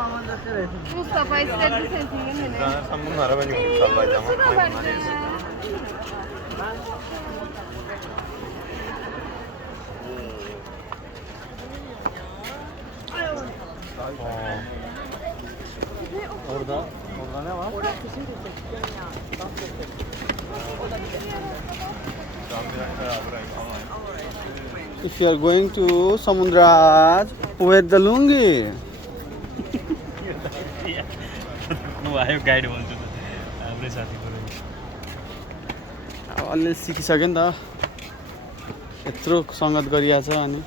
Usta pa istedi sesini ne? Sen bunlara ben yoktum sallayacağım. Orada ne var? If you are going to Samundraj with the Lungi. आयो गाइड भन्छु त हाम्रै साथीको अलिअलि सिकिसक्यो नि त यत्रो सङ्गत गरिरहेछ अनि